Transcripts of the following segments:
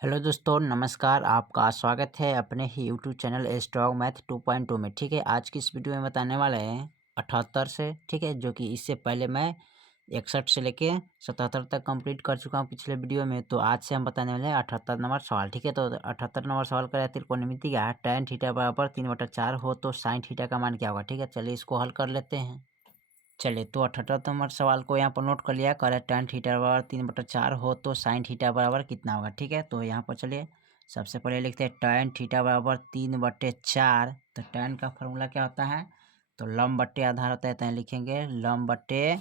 Hello दोस्तों, नमस्कार। आपका स्वागत है अपने ही यूट्यूब चैनल स्ट्रॉन्ग मैथ 2.2 में। ठीक है, आज की इस वीडियो में बताने वाले हैं 78 से, ठीक है, जो कि इससे पहले मैं 61 से लेके 77 तक कंप्लीट कर चुका हूँ पिछले वीडियो में। तो आज से हम बताने वाले हैं 78 नंबर सवाल। ठीक है, तो 78 नंबर सवाल का त्रिकोणमिति क्या है, tan थीटा बराबर 3/4 हो तो sin थीटा का मान क्या होगा। ठीक है, चलिए इसको हल कर लेते हैं। चलिए, तो 78 नंबर सवाल को यहाँ पर नोट कर लिया। कह रहा है tan थीटा बराबर 3/4 हो तो sin थीटा बराबर कितना होगा। ठीक है, तो यहाँ पर चलिए सबसे पहले लिखते हैं tan थीटा बराबर 3/4। तो tan का फॉर्मूला क्या होता है, तो लंब बट्टे आधार होता है, तो यहाँ लिखेंगे लंब बट्टे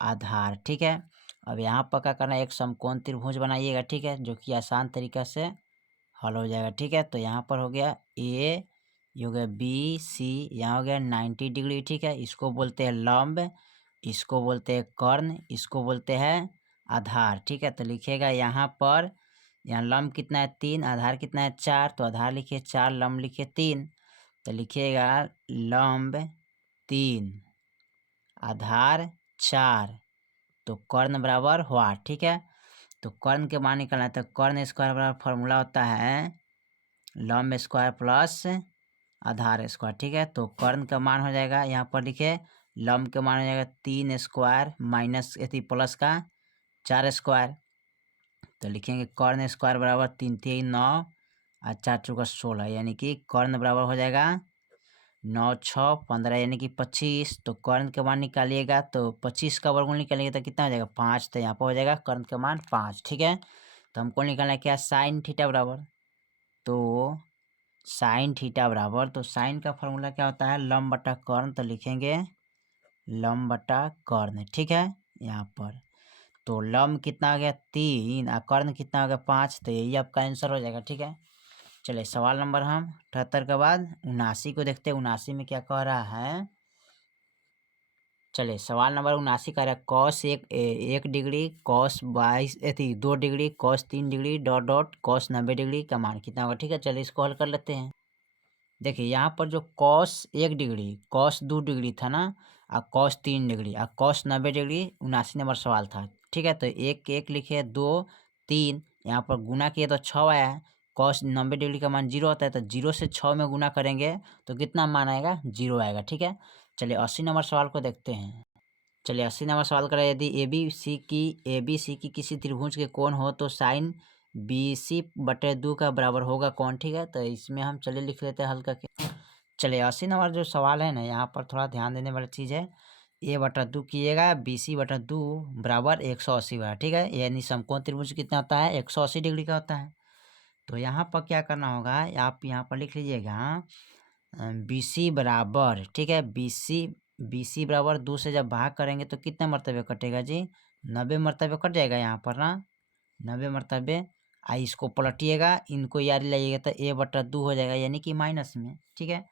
आधार। ठीक है, अब यहाँ पर क्या करना है, एक समकोण त्रिभुज बनाइएगा। ठीक है, जो कि आसान तरीका से हल हो जाएगा। ठीक है, तो यहाँ पर हो गया ए, ये हो गया बी सी, यहाँ हो गया 90 डिग्री। ठीक है, इसको बोलते हैं लंब, इसको बोलते हैं कर्ण, इसको बोलते हैं आधार। ठीक है, तो लिखिएगा यहाँ पर, यहाँ लंब कितना है 3, आधार कितना है 4, तो आधार लिखिए 4, लंब लिखिए 3। तो लिखिएगा लंब 3, आधार 4, तो कर्ण बराबर हुआ। ठीक है, तो कर्ण के मान निकालना है, तो कर्ण स्क्वायर बराबर फॉर्मूला होता है लंब स्क्वायर प्लस आधार स्क्वायर। ठीक है, तो कर्ण का मान हो जाएगा, यहाँ पर लिखे लंब के मान हो जाएगा 3 स्क्वायर माइनस प्लस का 4 स्क्वायर। तो लिखेंगे कर्ण स्क्वायर बराबर 3 3 9 और 4 चौका 16, यानी कि कर्ण बराबर हो जाएगा 9 6 15, यानी कि 25। तो कर्ण के मान निकालिएगा, तो 25 का वर्गमूल निकालिएगा तो कितना हो जाएगा 5, तो यहाँ पर हो जाएगा कर्ण का मान 5। ठीक है, तो हमको निकालना है क्या, साइन थीटा बराबर, तो साइन थीटा बराबर, तो साइन का फॉर्मूला क्या होता है लंब बटा कर्ण, तो लिखेंगे लंब बटा कर्ण। ठीक है, यहाँ पर तो लंब कितना हो गया 3 और कर्ण कितना हो गया 5, तो यही आपका आंसर हो जाएगा। ठीक है, चलिए सवाल नंबर हम 78 के बाद 79 को देखते हैं। 79 में क्या कह रहा है, चलिए सवाल नंबर 79 कह रहा है cos 1 degree, cos 2 degree, cos 3 degree dot dot cos 90 degree का मान कितना होगा। ठीक है, चलिए इसको हल कर लेते हैं। देखिए यहाँ पर जो कॉस 1 डिग्री, कॉस 2 डिग्री था ना, और कॉस 3 डिग्री और कॉस 90 डिग्री 79 नंबर सवाल था। ठीक है, तो एक एक लिखे, 2 3, यहाँ पर गुना किए तो 6 आया। कॉस 90 डिग्री का मान 0 होता है, तो 0 से 6 में गुना करेंगे तो कितना मान आएगा, 0 आएगा। ठीक है, चलिए 80 नंबर सवाल को देखते हैं। चलिए 80 नंबर सवाल करें, यदि ए बी सी की किसी त्रिभुज के कोण हो तो साइन BC/2 का बराबर होगा कौन। ठीक है, तो इसमें हम चलिए लिख लेते हैं हल करके। चलिए 80 नंबर जो सवाल है ना, यहाँ पर थोड़ा ध्यान देने वाली चीज़ है, A/2 कीजिएगा, BC/2 बराबर 180 बराबर। ठीक है, यानी समकोण त्रिभुज कितना होता है 180 डिग्री का होता है। तो यहाँ पर क्या करना होगा, आप यहाँ पर लिख लीजिएगा BC बराबर, ठीक है, BC बराबर 2 से जब भाग करेंगे तो कितने मरतबे कटेगा जी, 90 मरतबे कट जाएगा यहाँ पर ना, 90 मरतबे। इसको पलटिएगा, इनको याद लाइएगा तो A/2 हो जाएगा, यानी कि माइनस में। ठीक है,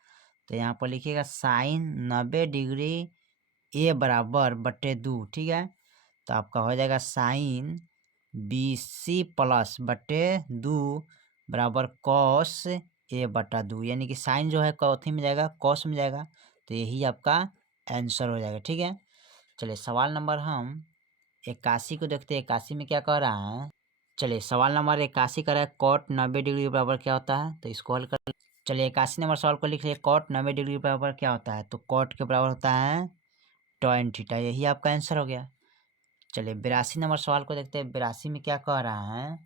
तो यहाँ पर लिखिएगा साइन 90 डिग्री A बराबर बट्टे 2। ठीक है, तो आपका हो जाएगा साइन BC प्लस बट्टे 2 बराबर कॉस A/2, यानी कि साइन जो है कॉथी में जाएगा, कॉस में जाएगा, तो यही आपका आंसर हो जाएगा। ठीक है, चलिए सवाल नंबर हम 81 को देखते हैं। 81 में क्या कह रहा है, चलिए सवाल नंबर 81 कर रहा है कॉट 90 डिग्री के बराबर क्या होता है, तो इसको हल कर। चलिए 81 नंबर सवाल को लिख लिया, कॉट 90 डिग्री के बराबर क्या होता है, तो कॉट के बराबर होता है tan थीटा, यही आपका आंसर हो गया। चलिए 82 नंबर सवाल को देखते हैं। 82 में क्या कह रहा है,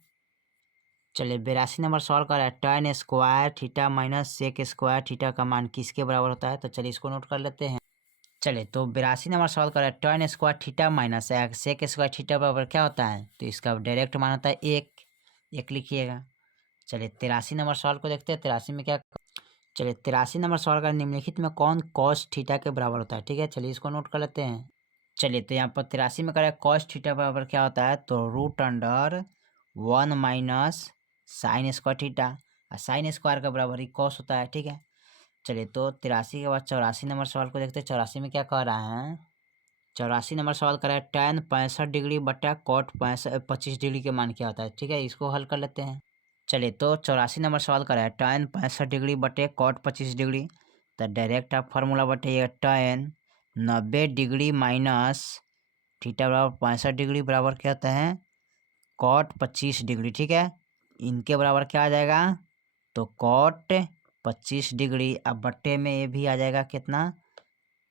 चलिए 82 नंबर सवाल कह रहा है tan square theta minus sec square theta का मान किसके बराबर होता है, तो चलिए इसको नोट कर लेते हैं। चलिए, तो 82 नंबर सवाल कर रहा है tan square theta minus sec square theta बराबर क्या होता है, तो इसका डायरेक्ट मान होता है 1 लिखिएगा। चलिए 83 नंबर सवाल को देखते हैं। 83 में क्या, चलिए 83 नंबर सवाल का निम्नलिखित में कौन कॉस थीटा के बराबर होता है। ठीक है, चलिए इसको नोट कर लेते हैं। चलिए, तो यहाँ पर 83 में कह रहा है कॉस थीटा बराबर क्या होता है, तो √1 माइनस साइन स्क्वायर थीटा, और साइन स्क्वायर का बराबर ही कॉस होता है। ठीक है, चलिए तो 83 के बाद 84 नंबर सवाल को देखते हैं। 84 में क्या कह रहा है, 84 नंबर सवाल कर रहा है tan 65 डिग्री बटा कॉट 25 डिग्री के मान क्या होता है। ठीक है, इसको हल कर लेते हैं। चलिए, तो 84 नंबर सवाल कर रहा है tan 65 डिग्री बटे कॉट 25 डिग्री, तो डायरेक्ट आप फार्मूला बटाइएगा, tan 90 डिग्री माइनस थीटा बराबर 65 डिग्री बराबर क्या होता है कॉट 25 डिग्री। ठीक है, इनके बराबर क्या आ जाएगा, तो कॉट 25 डिग्री। अब बट्टे में ये भी आ जाएगा कितना,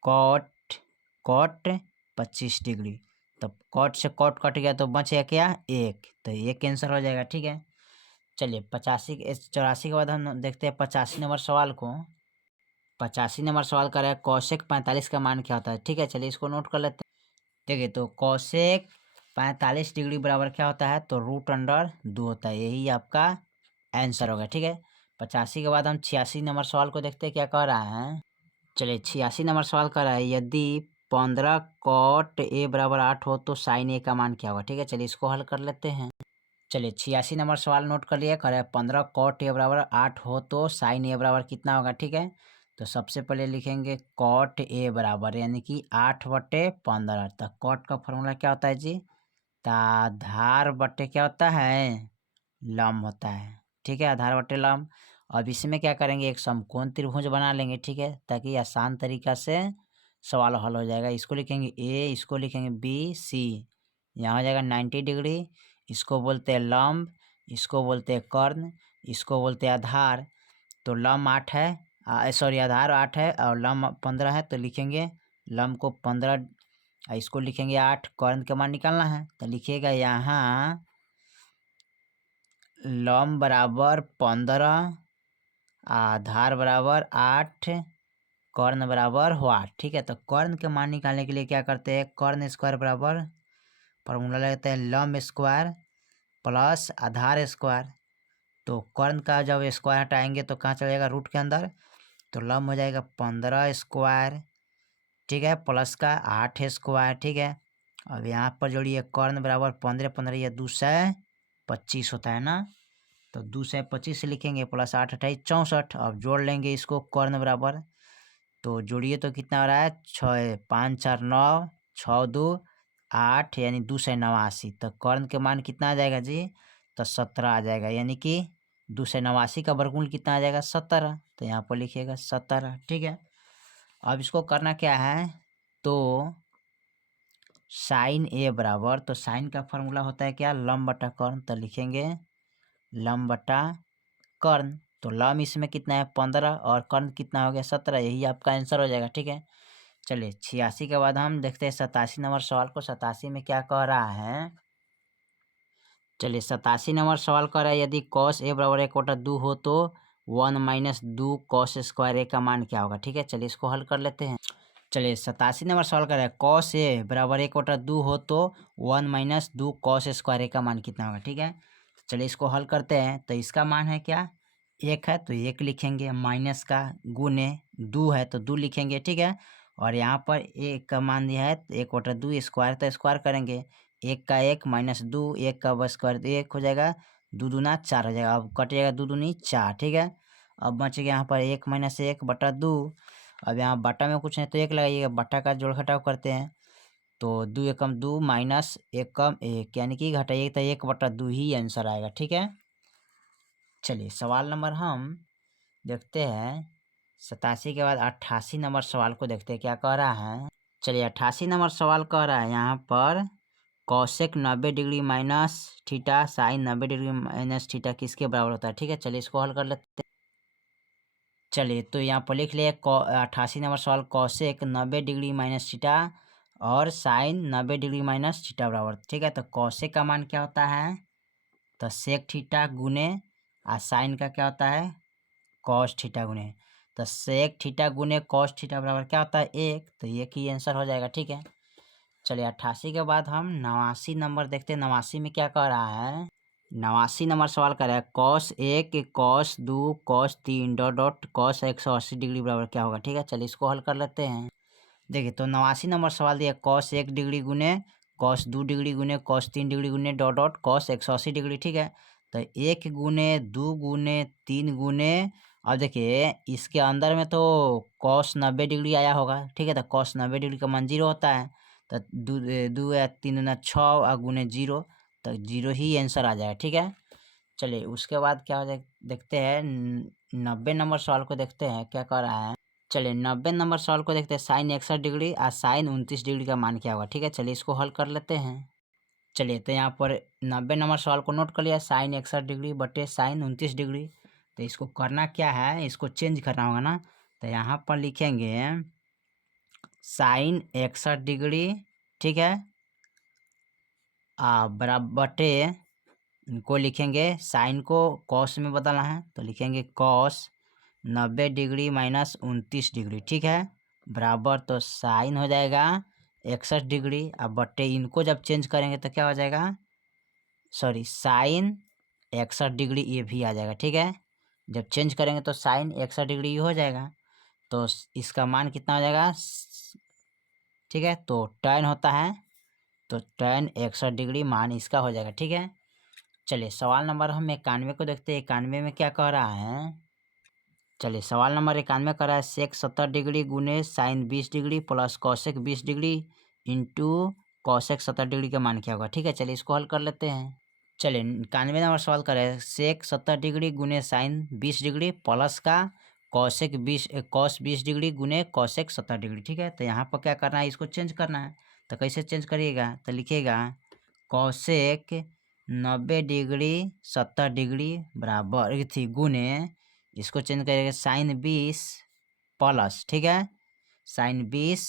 कॉट 25 डिग्री। तो कॉट से कॉट कट गया तो बच गया क्या, एक, तो ये कैंसर हो जाएगा। ठीक है, चलिए 84 के बाद हम देखते हैं 85 नंबर सवाल को। 85 नंबर सवाल कर रहा है कौशिक 45 का मान क्या होता है। ठीक है, चलिए इसको नोट कर लेते हैं। देखिए, तो कौशिक 45 डिग्री बराबर क्या होता है, तो √2 होता है। यही आपका आंसर होगा। ठीक है, 85 के बाद हम 86 नंबर सवाल को देखते हैं क्या कह रहा है। चलिए 86 नंबर सवाल कर रहा है यदि 15 कॉट ए बराबर 8 हो तो साइन ए का मान क्या होगा। ठीक है, चलिए इसको हल कर लेते हैं। चलिए 86 नंबर सवाल नोट कर लिए, कर 15 कॉट ए बराबर 8 हो तो साइन ए बराबर कितना होगा। ठीक है, तो सबसे पहले लिखेंगे कॉट ए बराबर यानी कि 8/15। तो कॉट का फॉर्मूला क्या होता है जी, तो आधार बटे क्या होता है, लंब होता है। ठीक है, आधार बटे लंब। अब इसमें क्या करेंगे, एक समकोण त्रिभुज बना लेंगे। ठीक है, ताकि आसान तरीका से सवाल हल हो जाएगा। इसको लिखेंगे ए, इसको लिखेंगे बी सी। यहाँ हो जाएगा 90 डिग्री। इसको बोलते हैं लंब, इसको बोलते हैं कर्ण, इसको बोलते हैं आधार। तो लंब 8 है, सॉरी आधार 8 है और लंब 15 है। तो लिखेंगे लंब को 15, इसको लिखेंगे 8। कर्ण का मान निकालना है तो लिखिएगा यहाँ लंब बराबर 15, आधार बराबर 8, कर्ण बराबर 8। ठीक है, तो कर्ण के मान निकालने के लिए क्या करते हैं, कर्ण स्क्वायर बराबर फॉर्मूला लेते हैं लंब स्क्वायर प्लस आधार स्क्वायर। तो कर्ण का जब स्क्वायर हटाएंगे तो कहाँ चलेगा, रूट के अंदर। तो लंब हो जाएगा 15 स्क्वायर, ठीक है, प्लस का 8 स्क्वायर। ठीक है, अब यहाँ पर जोड़िए कर्ण बराबर 15 15 या 225 होता है ना, तो 225 लिखेंगे प्लस 8 28 64। अब जोड़ लेंगे इसको कर्ण बराबर, तो जोड़िए तो कितना हो रहा है, 6 5 4 9 6 2 8 यानी 289। तो कर्ण के मान कितना आ जाएगा जी, तो 17 आ जाएगा। यानी कि 289 का वर्गमूल कितना आ जाएगा, 17। तो यहाँ पर लिखिएगा 17। ठीक है, अब इसको करना क्या है, तो साइन ए बराबर, तो साइन का फॉर्मूला होता है क्या, लंब बटा कर्ण। तो लिखेंगे लंब बटा कर्ण। तो लंब इसमें कितना है 15 और कर्ण कितना हो गया 17, यही आपका आंसर हो जाएगा। ठीक है, चलिए 86 के बाद हम देखते हैं 87 नंबर सवाल को। 87 में क्या कह रहा है, चलिए 87 नंबर सवाल कर रहा है यदि कॉस ए बराबर 1/2 हो तो 1 - 2 कॉस स्क्वायर ए का मान क्या होगा। ठीक है, चलिए इसको हल कर लेते हैं। चलिए 87 नंबर सवाल कर रहा है कॉस ए बराबर 1/2 हो तो 1 - 2 कॉस स्क्वायर ए का मान कितना होगा। ठीक है, चलिए इसको हल करते हैं। तो इसका मान है क्या, 1 है तो 1 लिखेंगे, माइनस का गुने 2 है तो 2 लिखेंगे। ठीक है, और यहाँ पर 1 का मान दिया है 1/2, स्क्वायर तो स्क्वायर करेंगे, 1 का 1 - 2, 1 का स्क्वायर तो 1 हो जाएगा, 2 दूना 4 हो जाएगा। अब कट जाएगा 2 दूनी 4। ठीक है, अब बच गया यहाँ पर 1 - 1/2। अब यहाँ बटा में कुछ नहीं तो 1 लगाइएगा, बटा का जोड़ घटाव करते हैं। तो 2 एकम 2 माइनस 1 कम 1 यानी कि घटाइए तो 1/2 ही आंसर आएगा। ठीक है, चलिए सवाल नंबर हम देखते हैं 87 के बाद 88 नंबर सवाल को देखते हैं क्या कह रहा है। चलिए 88 नंबर सवाल कह रहा है यहाँ पर Kaushik 90 degree minus theta sine 90 degree minus theta किसके बराबर होता है। ठीक है, चलिए इसको हल कर लेते हैं। चलिए तो यहाँ पर लिख लिए 88 नंबर सवाल कौशिक 90 डिग्री माइनस थीटा और साइन 90 डिग्री माइनस थीटा बराबर। ठीक है, तो कौशिक का मान क्या होता है, तो सेक थीटा गुने और साइन का क्या होता है, कॉस थीटा गुने। तो सेक थीटा गुने कॉस थीटा बराबर क्या होता है, 1। तो एक ही आंसर हो जाएगा। ठीक है, चलिए 88 के बाद हम 89 नंबर देखते हैं। 89 में क्या कह रहा है, 89 नंबर सवाल कर रहा है cos 1 cos 2 cos 3 dot dot cos 180 degree बराबर क्या होगा। ठीक है, चलिए इसको हल कर लेते हैं। देखिए तो 89 नंबर सवाल दिया कॉस 1 डिग्री गुने कॉस 2 डिग्री गुने कॉस 3 डिग्री गुने डॉट डॉट कॉस 180 डिग्री। ठीक है, तो 1 गुने 2 गुने 3 गुने, अब देखिए इसके अंदर में तो कॉस 90 डिग्री आया होगा। ठीक है, तो कॉस 90 डिग्री का मान 0 होता है। तो 2 या 3 ना 6 और गुने 0, तो 0 ही आंसर आ जाएगा। ठीक है, चलिए उसके बाद क्या हो जाए देखते हैं 90 नंबर सवाल को देखते हैं क्या कर रहा है। चलिए 90 नंबर सवाल को देखते हैं साइन 61 डिग्री और साइन 29 डिग्री का मान क्या होगा। ठीक है, चलिए इसको हल कर लेते हैं। चलिए तो यहाँ पर 90 नंबर सवाल को नोट कर लिया, साइन 61 डिग्री बटे साइन 29 डिग्री। तो इसको करना क्या है, इसको चेंज करना होगा ना। तो यहाँ पर लिखेंगे साइन 61 डिग्री, ठीक है, बराबर बटे, इनको लिखेंगे साइन को कॉस में बदलना है तो लिखेंगे कॉस 90 डिग्री माइनस 29 डिग्री, ठीक है, बराबर तो साइन हो जाएगा 61 डिग्री। अब बटे इनको जब चेंज करेंगे तो क्या हो जाएगा, सॉरी साइन 61 डिग्री ये भी आ जाएगा, ठीक है। जब चेंज करेंगे तो साइन 61 डिग्री ये हो जाएगा, तो इसका मान कितना हो जाएगा, ठीक है, तो tan होता है, तो tan 61 डिग्री मान इसका हो जाएगा, ठीक है। चलिए सवाल नंबर हम 91 को देखते हैं। 91 में क्या कह रहा है, चलिए सवाल नंबर 91 कह रहा है सेक 70 डिग्री गुने sine 20 degree plus cosec 20 degree into cosec 70 degree का मान क्या होगा, ठीक है। चलिए इसको हल कर लेते हैं। चलिए 91 नंबर सवाल कर रहे हैं सेक 70 डिग्री गुने साइन 20 डिग्री प्लस का कॉसेक 20 कॉस 20 डिग्री गुने कॉसेक 70 डिग्री, ठीक है। तो यहाँ पर क्या करना है, इसको चेंज करना है। तो कैसे चेंज करिएगा, तो लिखिएगा कॉसेक 90 डिग्री 70 डिग्री बराबर थी गुने, इसको चेंज करिएगा साइन 20 प्लस, ठीक है, साइन 20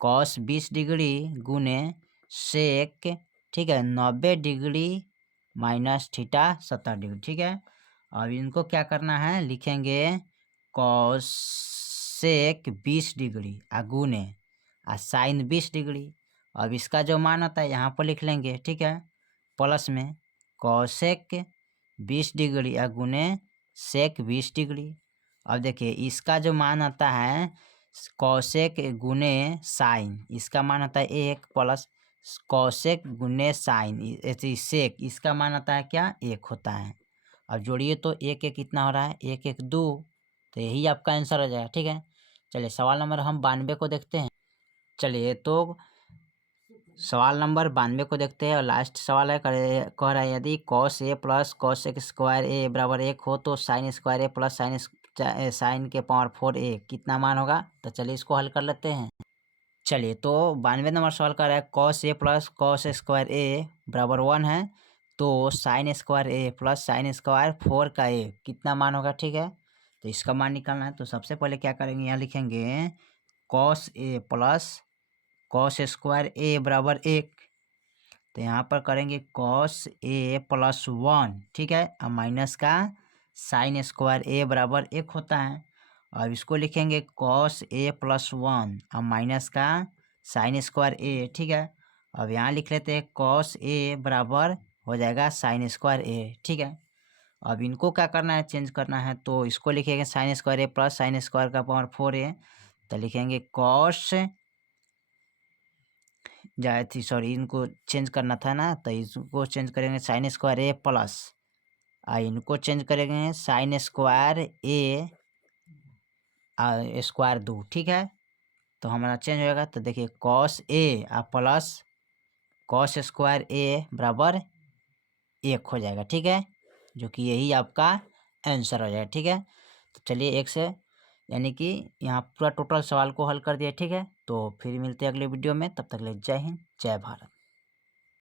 कॉस 20 डिग्री गुने सेक, ठीक है, 90 डिग्री माइनस थीटा 70 डिग्री, ठीक है। अब इनको क्या करना है, लिखेंगे कॉसेक 20 डिग्री गुने साइन 20 डिग्री। अब इसका जो मान होता है यहाँ पर लिख लेंगे, ठीक है, प्लस में कॉसेक 20 डिग्री गुने सेक 20 डिग्री। अब देखिए इसका जो मान आता है कॉसेक गुने साइन, इसका मान आता है 1 प्लस कॉसेक गुने साइन सेक, इसका मान आता है क्या, 1 होता है। अब जोड़िए तो 1 1 कितना हो रहा है, 1 1 2, तो यही आपका आंसर हो जाएगा, ठीक है। चलिए सवाल नंबर हम 92 को देखते हैं। चलिए तो सवाल नंबर 92 को देखते हैं और लास्ट सवाल है, कह रहा है यदि कॉस ए प्लस कॉस एक स्क्वायर ए बराबर 1 हो तो साइन स्क्वायर ए प्लस साइन के पावर 4 ए कितना मान होगा। तो चलिए इसको हल कर लेते हैं। चलिए तो 92 नंबर सवाल कर रहा है cos A plus cos square ए बराबर 1 है तो साइन स्क्वायर ए प्लस साइन स्क्वायर 4 का ए कितना मान होगा, ठीक है। तो इसका मान निकालना है तो सबसे पहले क्या करेंगे, यहाँ लिखेंगे cos A plus cos square ए बराबर 1, तो यहाँ पर करेंगे कॉस ए प्लस 1, ठीक है, अब माइनस का साइन स्क्वायर ए बराबर 1 होता है। अब इसको लिखेंगे कॉस ए प्लस 1 अब माइनस का साइन स्क्वायर ए, ठीक है। अब यहाँ लिख लेते हैं कॉस ए बराबर हो जाएगा साइन स्क्वायर ए, ठीक है। अब इनको क्या करना है, चेंज करना है, तो इसको लिखेंगे साइन स्क्वायर ए प्लस साइन स्क्वायर का पावर 4 ए, तो लिखेंगे कॉस जाए थी, सॉरी इनको चेंज करना था ना, तो इसको चेंज करेंगे साइन स्क्वायर ए प्लस इनको चेंज करेंगे साइन स्क्वायर ए स्क्वायर 2, ठीक है। तो हमारा चेंज होगा, तो देखिए cos A plus cos square ए बराबर 1 हो जाएगा, ठीक है, जो कि यही आपका आंसर हो जाएगा, ठीक है। तो चलिए 1 से यानी कि यहाँ पूरा टोटल सवाल को हल कर दिया, ठीक है। तो फिर मिलते हैं अगले वीडियो में, तब तक ले जय हिंद जय भारत।